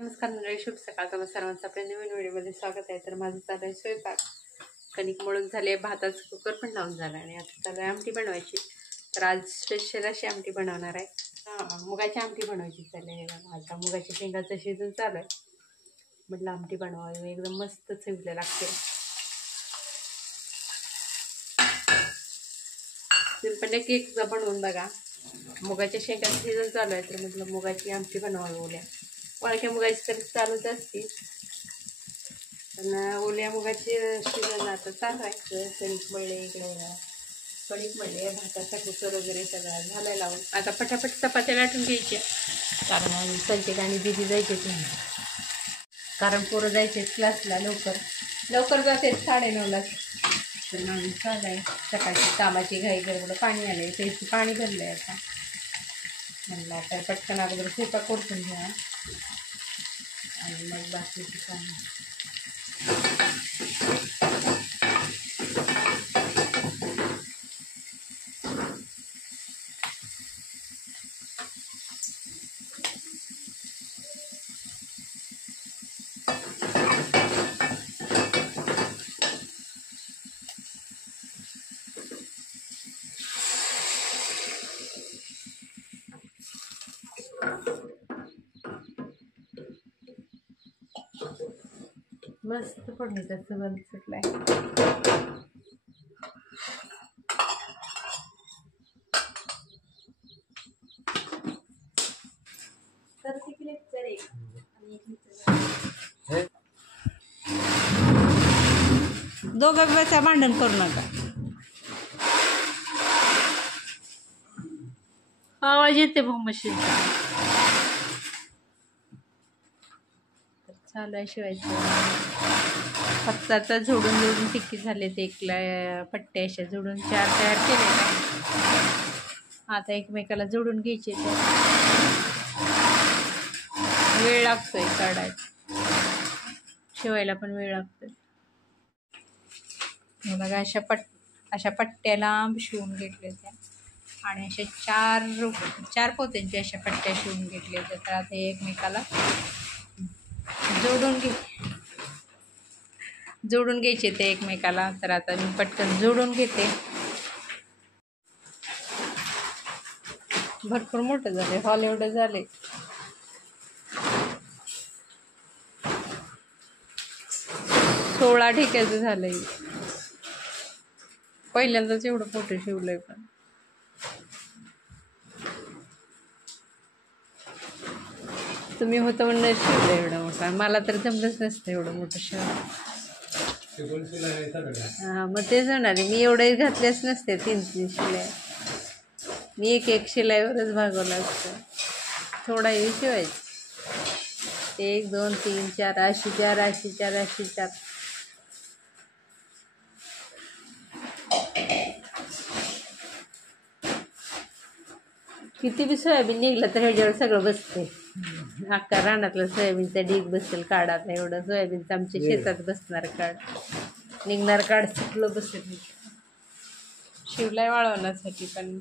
नमस्कार मंडळी, शुभ सकाळ. तुम्हा सर्वांचं आपल्या नवीन व्हिडिओमध्ये स्वागत आहे. तर माझं चालू आहे स्वयंपाक. कणिक मळून झाले, भाताचं कुकर पण लावून झाला आणि आता चालू आहे आमटी बनवायची. तर आज स्पेशल अशी आमटी बनवणार आहे. मुगाची आमटी बनवायची चालली आहे. आता मुगाच्या शेंगाचं शिजून चालू आहे. म्हटलं आमटी बनवावी, एकदम मस्त चवीला लागते. सिंपल केकचा बनवून बघा. मुगाच्या शेंगाचं सीझन चालू आहे, तर म्हटलं मुगाची आमटी बनवावी. वाळक्या मुगाची तरी चालूच असते, पण ओल्या मुगाची सीझन आता चालू आहे. कणिक मळले, इकडे कणिक मळले, भाताचा कुकर वगैरे सगळं झालं लावून. आता पटापट चपात्या लाटून घ्यायच्या, कारण संचित आणि दिदी जायचे तुम्ही, कारण पोरं जायचे क्लासला. लवकर जाते 9:30ला. तर माझं चालू आहे सकाळची कामाची घाई गडबड. पाणी आले, त्याची पाणी भरलं आहे. आता म्हणलं आता पटकन अगोदर स्वयंपाक करून घ्या आणि मग बाकीची कामं. मस्त फोडणीचा सुगंध सुटलाय. दोघं बसा, भांडण करू नका. आवाज येते भाऊ मशीनचा. चालू आहे शिवायचं. फक्त आता जोडून टिक्की झाले. ते एकला पट्ट्या अशा जोडून 4 तयार केले. आता एकमेकाला जोडून घ्यायचे. वेळ लागतोय काढायला, शिवायला पण वेळ लागतोय. बघा अशा पट्ट्या लांब शिवून घेतल्या त्या, आणि अशा 4 पोत्यांची अशा पट्ट्या शिवून घेतल्या. तर आता एकमेकाला जोडून घ्यायचे ते एकमेकाला. तर आता मी पटकन जोडून घेते. भरपूर मोठं झाले, हॉल एवढं झाले. सोळा ठिक्याचं झालंय. पहिल्यांदाच एवढं मोठं शिवलंय. पण तुम्ही होतं म्हणून शिवलं एवढं मोठं. मला तर जमलंच नसतं एवढं मोठं शिवलं. हां, मग तेच होणार आहे. मी एवढंही घातलेच नसते. 3 शिलाई. मी एक शिलाईवरच भागवलं असतं. थोडाही शिवायचं. 1 2 3 4 अशी 4. किती बी सोयाबीन निघलं तर ह्याच्यावर सगळं बसते. अख्खा रानातलं सोयाबीनचा ढीग बसेल काढ. आता एवढं सोयाबीनचं आमच्या शेतात बसणार काढ, निघणार काढ, सगळं बसेल. शिवलाय वाळवण्यासाठी, पण